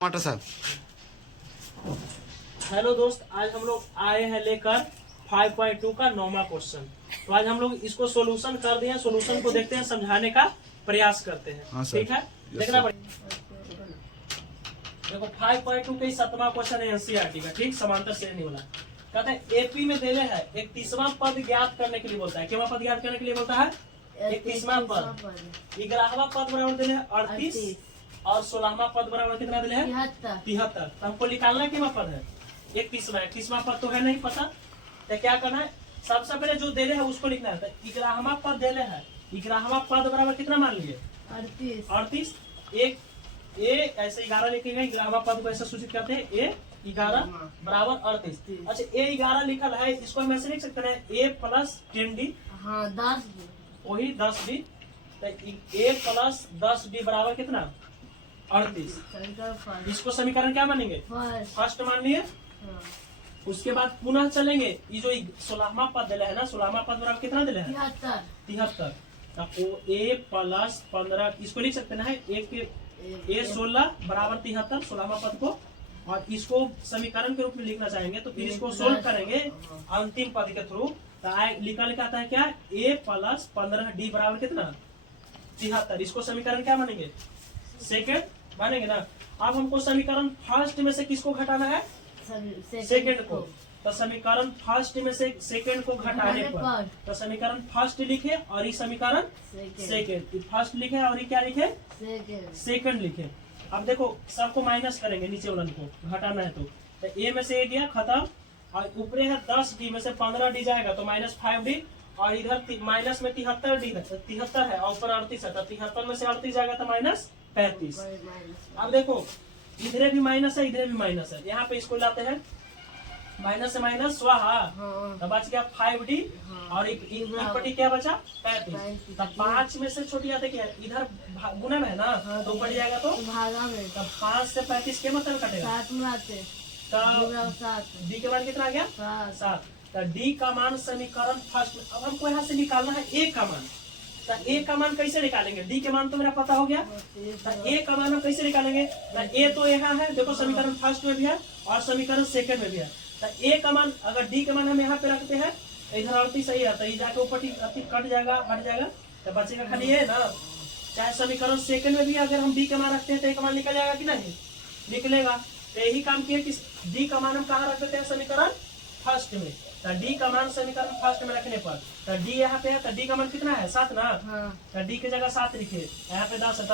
टमाटर साहब। हेलो दोस्त, आज हम लोग आए हैं लेकर 5.2 का 9वां क्वेश्चन। तो आज हम लोग इसको सॉल्यूशन कर दिए हैं, सॉल्यूशन को देखते हैं, समझाने का प्रयास करते हैं। हाँ सर। ठीक है, देखना पड़ेगा। देखो 5.2 का 7वां क्वेश्चन है एनसीईआरटी का, ठीक, समांतर श्रेणी वाला। कहते हैं एपी में देने हैं एक 30वां पद ज्ञात करने के लिए बोलता है। कितना पद ज्ञात करने के लिए बोलता है? एक 30वां पद। 11वां पद बराबर देने हैं 38 और 16वां पद बराबर कितना दिले है? 73। तो हमको निकालना है कितना पद है? 31वां पद तो है नहीं पता, तो क्या करना है? सबसे पहले जो देले है उसको लिखना है। 11वां पद देले है, 11वां पद बराबर कितना मान लीजिए? 38। एक ए ऐसे 11 लिखेंगे, 11वां पद को ऐसे सूचित करते हैं ए 11 बराबर 38। अच्छा, ए 11 लिखल है, इसको हम ऐसे लिख सकते हैं ए प्लस 10d, हाँ 10 वही 10d। तो ए प्लस 10d बराबर कितना? 38। इसको समीकरण क्या मानेंगे? फर्स्ट मान लिए। उसके बाद पुनः चलेंगे, ये जो 16वां पद दिला है ना, 16वां पद बराबर कितना दिला है? 73। तो ए प्लस 15 इसको लिख सकते हैं ए 16 बराबर 73, 16वां पद को। और इसको समीकरण के रूप में लिखना चाहेंगे तो फिर इसको सोल्व करेंगे अंतिम पद के थ्रू। तो लिखा आता है क्या? ए प्लस 15d बराबर कितना? 73। इसको समीकरण क्या मानेंगे? सेकेंड मानेंगे ना। अब हमको समीकरण फर्स्ट में से किसको घटाना है? सेकेंड को। तो समीकरण फर्स्ट में से सेकेंड को घटाने पर तो समीकरण फर्स्ट लिखे और ये समीकरण सेकेंड। फर्स्ट लिखे और ये क्या लिखे? सेकेंड लिखे। अब देखो सबको माइनस करेंगे, नीचे वाला को घटाना है तो ए में से ए गया खत्म, और ऊपर है 10d में से 15d जाएगा तो -5d, और इधर माइनस में 73 है और ऊपर 38 है, तो 73 में से 38 जाएगा तो -35। अब देखो इधर भी माइनस है, इधर भी माइनस है, यहाँ पे इसको लाते हैं माइनस से माइनस स्वाहा, तो बच गया 5d और ऊपर क्या बचा? 35। तब 5 में से छोटी आते क्या? इधर गुना में है ना, तो ऊपर जाएगा तो भागा में। तब 5 से 35 के मतलब कटेगा 7 में आते। तो डी के मान कितना आ गया? 7। तो डी का मान समीकरण फर्स्ट में। अब हमको यहाँ से निकालना है ए का मान। तो ए का मान कैसे निकालेंगे? डी के मान तो मेरा पता हो गया, तो ए का मान हम कैसे निकालेंगे? तो ए तो यहाँ है, देखो समीकरण फर्स्ट में भी है और समीकरण सेकंड में भी है। तो ए का मान अगर डी का मान हम यहाँ पे रखते हैं, इधर 38 सही है, तो ये जाके ऊपर कट जाएगा, हट जाएगा, तो बचेगा खाली ये ना। चाहे समीकरण सेकंड में भी अगर हम डी का मान रखते हैं तो ए का मान निकल जाएगा कि नहीं? निकलेगा। तो यही काम किया कि डी का मान हम कहाँ रख देते हैं? समीकरण फर्स्ट में। तो डी का मान समीकरण फर्स्ट में रखने पर तो डी यहाँ पे है, तो डी का मान कितना है? 7 ना। तो डी की जगह 7 लिखे, यहाँ पे 10 है,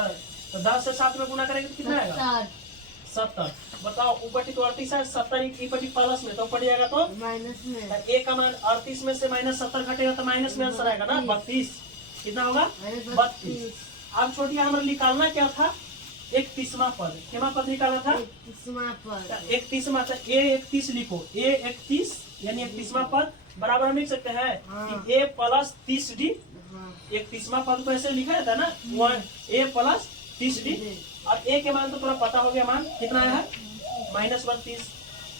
तो 10 से 7 में गुना करेंगे तो कितना आएगा? 70। बताओ ऊपर तो 38 है, 70 प्लस में तो ऊपर जाएगा तो माइनस में। ए का मान 38 में से -70 घटेगा तो माइनस में आंसर आएगा ना 32। कितना होगा? 32। अब छोटी हमारा निकालना क्या था? 31वां पद। कितना पद निकालना था? 31वां। तो ए 31 लिखो, ए 31 यानी 31वां पद बराबर हम लिख सकते हैं कि ए प्लस 30d। 31वां पद को ऐसे लिखा जाता है ना, ए प्लस 30d। अब ए के मान तो पूरा पता हो गया, मान कितना है? -32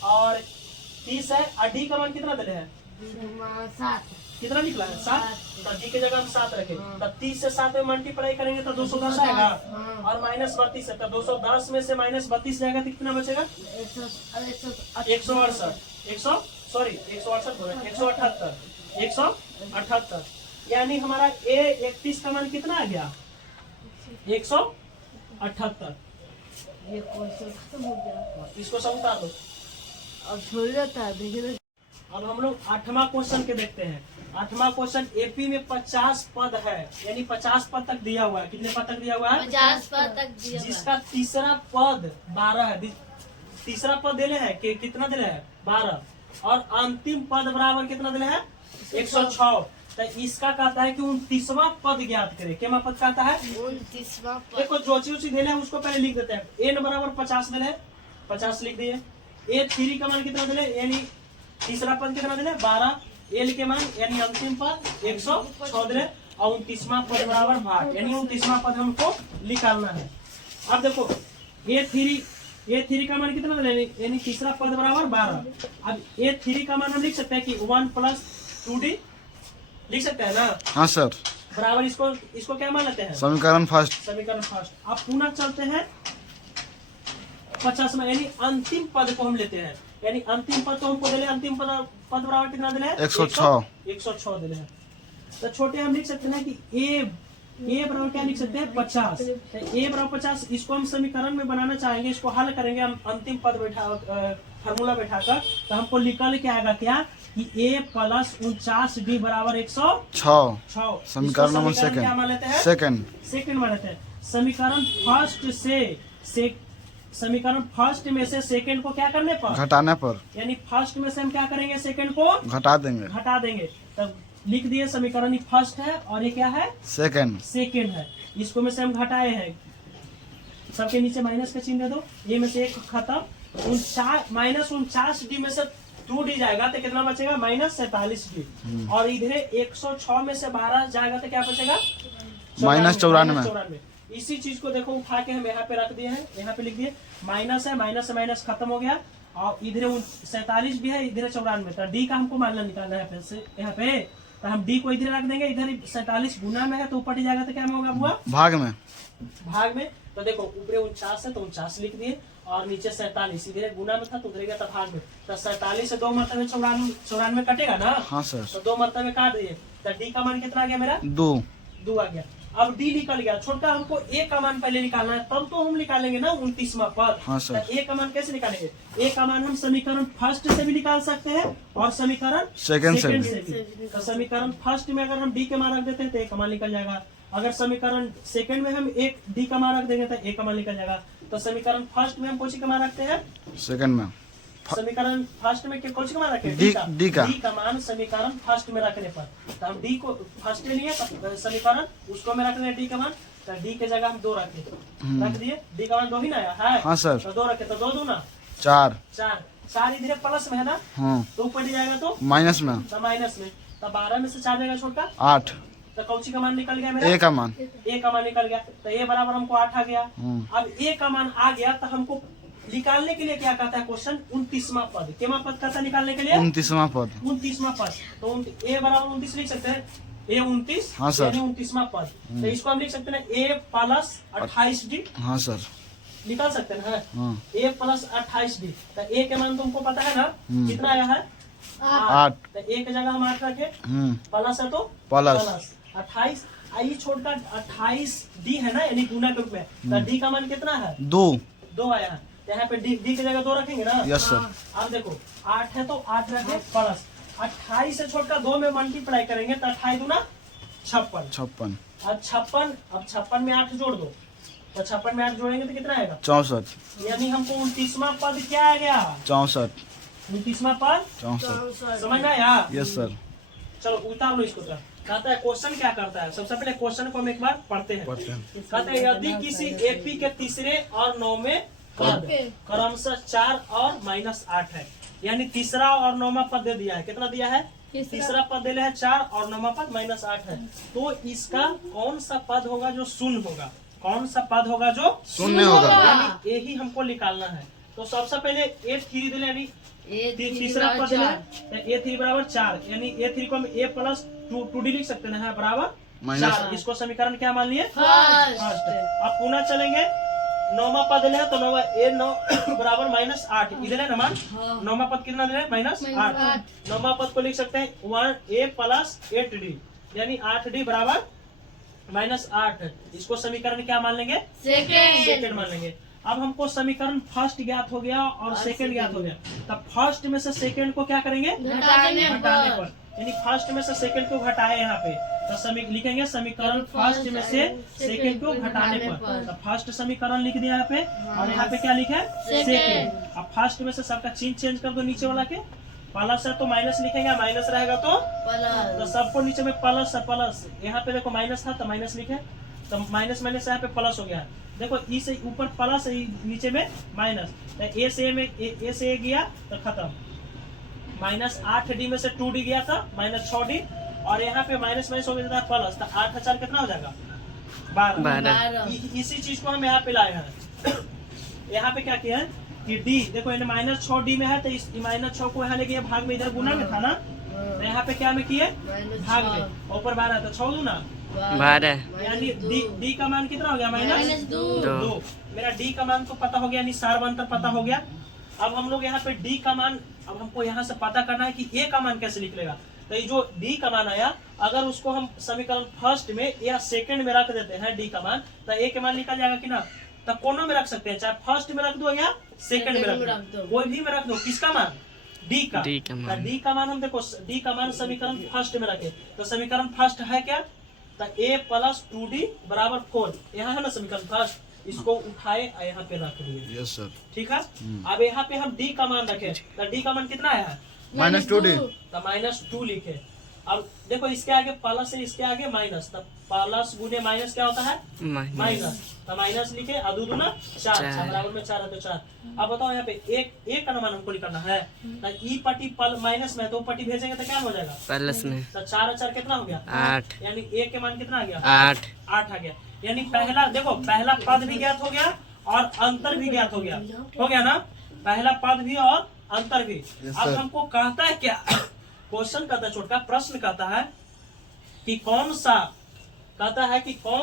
और 30 है, और डी का मान कितना दिले है? 7। कितना निकला है? 7। तो डी की जगह हम 7 रखे, तो 30 से 7 में मल्टीप्लाई करेंगे तो 210 आएगा, और -32 है, तो 210 में से -32 जाएगा तो कितना बचेगा? 178। यानी हमारा ए 31 का मान कितना आ गया? 178। ये क्वेश्चन खत्म हो गया, इसको सब उतार दो। अब छोड़ जाता है, देखिए। अब हम लोग 8वां क्वेश्चन के देखते हैं। 8वां क्वेश्चन एपी में 50 पद है, यानी 50 पद तक दिया हुआ है। कितने पद तक दिया हुआ है? 50 पद तक दिया हुआ है। जिसका तीसरा पद 12 है। तीसरा पद दिले है कि कितना दिले है? 12। और अंतिम पद बराबर कितना दिले है? 106। तो इसका कहता है कि 29वां पद ज्ञात करे। क्या पद कहता है? 29वां पद। देखो जो चीज दिले है उसको पहले लिख देते हैं। एन बराबर 50 दिले है, 50 लिख दिए। ए 3 का मान कितना दिले, यानी तीसरा पद कितना दिले? 12। एल के मान यानी अंतिम पद 106 दिले, और 29वां पद बराबर भाग, यानी 29वां पद हमको निकालना है। अब देखो ए 3 का मान कितना दिले, यानी तीसरा पद बराबर 12। अब ए 3 का मान हम लिख सकते हैं कि 1 + 2d लिख सकते हैं ना। हाँ सर। बराबर इसको क्या मान लेते हैं? समीकरण फर्स्ट। समीकरण फर्स्ट। अब पुनः चलते हैं 50 में, यानी अंतिम पद को हम लेते हैं, यानी अंतिम पद तो हमको दिले, अंतिम पद बराबर कितना दिले है? 106 दिले हैं। तो छोटे हम लिख सकते हैं कि ए बराबर क्या लिख सकते हैं? 50। तो ए बराबर 50, इसको हम समीकरण में बनाना चाहेंगे, इसको हल करेंगे हम अंतिम पद फार्मूला बैठाकर, तो हमको निकल के आएगा क्या कि ए प्लस 49d बराबर 106। समीकरण नंबर क्या मान लेते हैं? सेकंड मान लेते हैं। समीकरण फर्स्ट में से सेकंड को क्या करने पर? घटाने पर, यानी फर्स्ट में से हम क्या करेंगे? सेकंड को घटा देंगे। तब लिख दिए समीकरण फर्स्ट है और ये क्या है? सेकंड है। इसको में से हम घटाए हैं, सबके नीचे माइनस का चिन्ह दे दो, ये में से एक खत्म, -49d में से 2d जाएगा तो कितना बचेगा? -47d। और इधर 106 में से 12 जाएगा तो क्या बचेगा? -94। इसी चीज को देखो उठा के हम यहाँ पे रख दिए हैं, यहाँ पे लिख दिए माइनस है, माइनस से माइनस खत्म हो गया, और इधर 47 भी है, इधर 94। तो डी का हमको मानना निकालना है यहाँ पे, तो हम डी को इधर रख देंगे, इधर 47 गुना में है तो ऊपर जाएगा तो क्या होगा? हुआ भाग में। तो देखो ऊपर 49 है तो 49 लिख दिए, और नीचे 47, इधर गुना में था तो उधर गया था भाग में। तो 47 से 2 मरतबे 94 कटेगा ना? हाँ सर। तो 2 मरतबे काट दिए, तो डी का मान कितना आ गया मेरा? 2 आ गया। अब डी निकल गया, छोटा हमको ए का मान पहले निकालना है, तब तो हम निकालेंगे ना 29वां पद। हाँ सर। तो ए का मान कैसे निकालेंगे? ए का मान हम समीकरण फर्स्ट से भी निकाल सकते हैं और समीकरण सेकंड से भी। तो समीकरण फर्स्ट में अगर हम डी का मान रख देते हैं तो ए का मान निकल जाएगा, अगर समीकरण सेकंड में हम एक डी का मान रख देंगे तो ए का मान निकल जाएगा। तो समीकरण फर्स्ट में हम कौन सी का मान रखते हैं? सेकंड में। समीकरण फर्स्ट में कौन सी का मान रखे? डी का मान समीकरण फर्स्ट में रखने पर, तो हम डी को फर्स्ट में लिए समीकरण, उसको में रखने डी का मान, तो डी के जगह हम 2 रख दिए, डी का मान 2 ही ना आया है? हाँ सर। तो 2 रखे, तो 2 दूना 4 इधर प्लस में है ना? तो ऊपर जाएगा तो माइनस में। तो 12 में से 4 जाएगा छोटा 8। तो कौची का मान निकल गया मेरा? ए का मान निकल गया, तो ए बराबर हमको 8 आ गया। अब ए का मान आ गया तो हमको निकालने के लिए क्या कहता है क्वेश्चन? 29वां पद। क्या पद कहता है निकालने के लिए? 29वां पद। तो ए बराबर 29 लिख सकते हैं, ए 29। हाँ सर। 29वां पद, तो इसको हम लिख सकते हैं ए प्लस 28d। हाँ सर। निकाल सकते हैं हाँ। ए प्लस 28d। तो ए के मान तुमको पता है ना कितना आया है? 8। तो ए के जगह हम 8 रखे, प्लस है तो प्लस 28। आई छोड़कर 28d है ना, यानी गुना के रूप में, तो डी का मान कितना है? 2 आया है। यहाँ पे डी के जगह 2 रखेंगे ना? Yes sir. अब देखो 8 है तो 8 रखे, प्लस 28 से छोड़कर 2 में मल्टीप्लाई करेंगे तो 28 दूना 56। अब 56 में 8 जोड़ दो, तो 56 में 8 जोड़ेंगे तो कितना आएगा? 64। यानी हमको 29वां पद क्या आ गया? 29वां पद 64। समझ में आया? Yes sir. चलो उतार लो इसको। तो कहता है क्वेश्चन क्या करता है, सबसे पहले क्वेश्चन को हम एक बार पढ़ते हैं। कहते हैं यदि किसी एपी के तीसरे और 9वें पद क्रमशः 4 और -8 है, यानी तीसरा और 9वां पद दे दिया है। कितना दिया है? तीसरा पद दे है 4 और 9वां पद -8 है, तो इसका कौन सा पद होगा जो शून्य होगा? कौन सा पद होगा जो शून्य होगा? यानी यही हमको निकालना है। तो सबसे पहले A3 दे, यानी तीसरा पद है A3 बराबर 4, यानी A3 को हम A प्लस 2D लिख सकते हैं बराबर 4। इसको समीकरण क्या मान लिए? फर्स्ट। अब पुनः चलेंगे, 9वां पद ले तो 9 A9 बराबर -8, इधर है ना मान? 9वां पद कितना दे? -8। 9वां पद को लिख सकते हैं 1A प्लस 8D, यानी 8D बराबर -8। इसको समीकरण क्या मान लेंगे? सेकंड मान लेंगे। अब हमको समीकरण फर्स्ट ज्ञात हो गया और सेकंड ज्ञात हो गया, तब फर्स्ट में से सेकंड को क्या करेंगे? घटाने पर, यानी फर्स्ट में से सेकंड को घटाए यहाँ पे, तो लिखेंगे समीकरण फर्स्ट में से सेकंड को घटाने पर। तो फर्स्ट समीकरण लिख दिया यहाँ पे, और यहाँ पे क्या लिखा है? सेकंड। अब फर्स्ट में से सबका चिन्ह चेंज कर दो, नीचे वाला के प्लस है तो माइनस लिखेंगे, माइनस रहेगा तो सबको नीचे में प्लस है, प्लस यहाँ पे देखो माइनस था तो माइनस लिखे, तो माइनस यहाँ पे प्लस हो गया। देखो ई से ऊपर प्लस, नीचे में माइनस, तो ए से ए गया तो खत्म। -8D में से 2D गया था, -6D, और यहाँ पे माइनस हो गया था प्लस, तो 8 4 कितना हो जाएगा? 12। इसी चीज को हम यहाँ पे लाए हैं। यहाँ पे क्या किया है कि D देखो -6D में है, तो इस -6 को यहाँ लेके भाग में, इधर गुना में था ना, तो यहाँ पे क्या में किए? भाग में। ऊपर 12 तो 6 दूना 12, यानी D का मान कितना हो गया? -2। मेरा डी का मान तो पता हो गया, यानी सार्वंतर पता हो गया। अब हम लोग यहाँ पे डी का मान, अब हमको यहाँ से पता करना है कि ए का मान कैसे निकलेगा। तो ये जो डी का मान आया, अगर उसको हम समीकरण फर्स्ट में या सेकंड में रख देते हैं डी का मान, तो ए के मान निकल जाएगा कि ना। तो कोनो में रख सकते हैं, चाहे फर्स्ट में रख दो या सेकंड में रख दो, कोई भी में रख दो। किसका मान? डी का। डी का मान हम देखो, डी का मान समीकरण फर्स्ट में रखे, तो समीकरण फर्स्ट है क्या? तो a प्लस 2d बराबर 4, यहाँ है ना समीकरण फर्स्ट, इसको उठाए और यहाँ पे रख दिए। Yes sir. ठीक है। अब यहाँ पे हम डी का मान रखे, तो डी का मान कितना है? -2d। तो -2 लिखे। अब देखो इसके आगे प्लस है, इसके आगे माइनस, तो प्लस गुने माइनस क्या होता है? माइनस। तो माइनस लिखे, अदू दूना 4, बराबर में 4 है तो 4। अब बताओ यहाँ पे एक का मान हमको निकालना है, तो ई पट्टी माइनस में, तो पट्टी भेजेंगे तो क्या हो जाएगा? प्लस में। तो 4 और 4 कितना हो गया? 8। यानी ए के मान कितना आ गया? 8 आ गया। यानी पहला देखो, पहला पद भी ज्ञात हो गया और अंतर भी ज्ञात हो गया ना। पहला पद भी और अंतर भी। अब हमको कहता है क्या? क्वेश्चन कहता है, छोटा प्रश्न कहता है कि कौन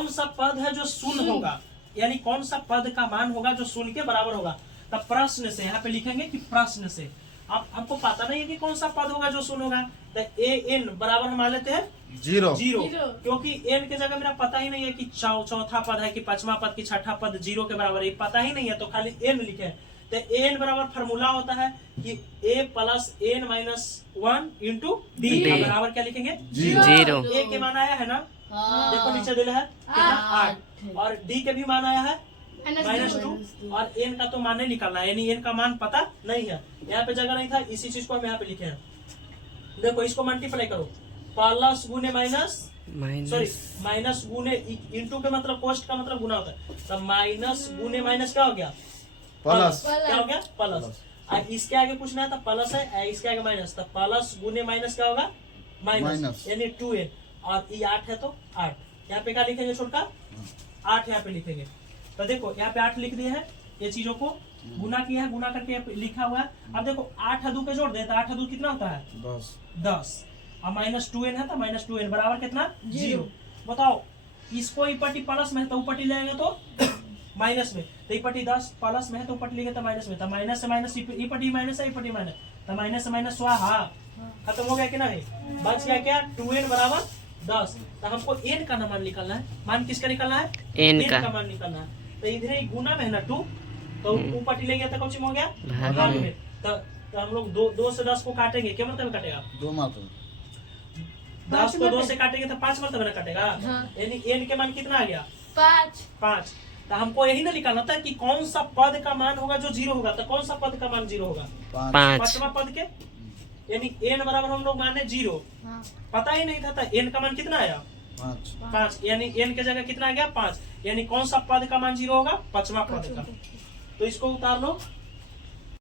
सा पद है जो शून्य होगा, यानी कौन सा पद का मान होगा जो शून्य के बराबर होगा। तब प्रश्न से यहाँ पे लिखेंगे कि प्रश्न से। अब हमको पता नहीं है कि कौन सा पद होगा जो शून्य होगा, तो ए एन बराबर हम मान लेते हैं 0, क्योंकि एन के जगह मेरा पता ही नहीं है कि चौथा पद है कि पांचवा पद की छठा पद 0 के बराबर है, पता ही नहीं है, तो खाली एन लिखे। तो एन बराबर फार्मूला होता है कि a plus n minus 1 into D बराबर क्या लिखेंगे? 0। ए के मान आया है ना, देखो नीचे दिया है कितना? 8। और डी के भी मान आया है -2, और एन का तो मान नहीं निकालना है, यानी एन का मान पता नहीं है। यहाँ पे जगह नहीं था, इसी चीज को हम यहाँ पे लिखे हैं। देखो इसको मल्टीप्लाई करो, प्लस गुने माइनस, सॉरी माइनस गुने इंटू के मतलब पोस्ट का मतलब गुना होता है, तो माइनस गुने माइनस क्या हो गया? प्लस। क्या हो गया? प्लस। इसके आगे कुछ नहीं था, प्लस है, इसके आगे माइनस, तो प्लस गुने माइनस क्या होगा? माइनस, यानी 2n। और ये 8 है तो 8, यहाँ पे क्या लिखेंगे छोटा? 8 यहाँ पे लिखेंगे। तो देखो यहाँ पे 8 लिख दिए हैं, ये चीजों को गुना किया है, गुना करके लिखा हुआ है। अब देखो 8 और 2 पे जोड़ दे, तो 8 और 2 कितना होता है? 10। और -2n है, तो -2n बराबर कितना? 0। बताओ इसको ई पट्टी प्लस में है तो ऊपट्टी लेंगे तो माइनस में, तो ई पट्टी 10 प्लस में है तो ऊपट्टी लेंगे तो माइनस में, तो माइनस से माइनस ई पट्टी माइनस है, ई पट्टी माइनस, तो माइनस से माइनस स्वाहा, खत्म हो गया कि नहीं? बच गया क्या? 2n बराबर 10। तो हमको n का मान निकालना है। मान किसका निकालना है? n का मान निकालना है। तो इधर ही गुना में है ना 2, तो ऊपट्टी ले गया तो कौन सी हो गया? भाग में। तो हम लोग 2 से 10 को काटेंगे, क्या मतलब काटेगा? 2 मतलब 10 को 2 से काटेंगे तो 5 मतलब ना काटेगा, यानी n के मान कितना आ गया? 5। तो हमको यही ना निकालना था कि कौन सा पद का मान होगा जो 0 होगा। तो कौन सा पद का मान 0 होगा? 5। पांचवा पद के, यानी n बराबर हम लोग माने 0, पता ही नहीं था, तो n का मान कितना आया? 5, यानी n के जगह कितना आ गया? 5, यानी कौन सा पद का मान 0 होगा? पांचवा पद का। तो इसको उतार लो।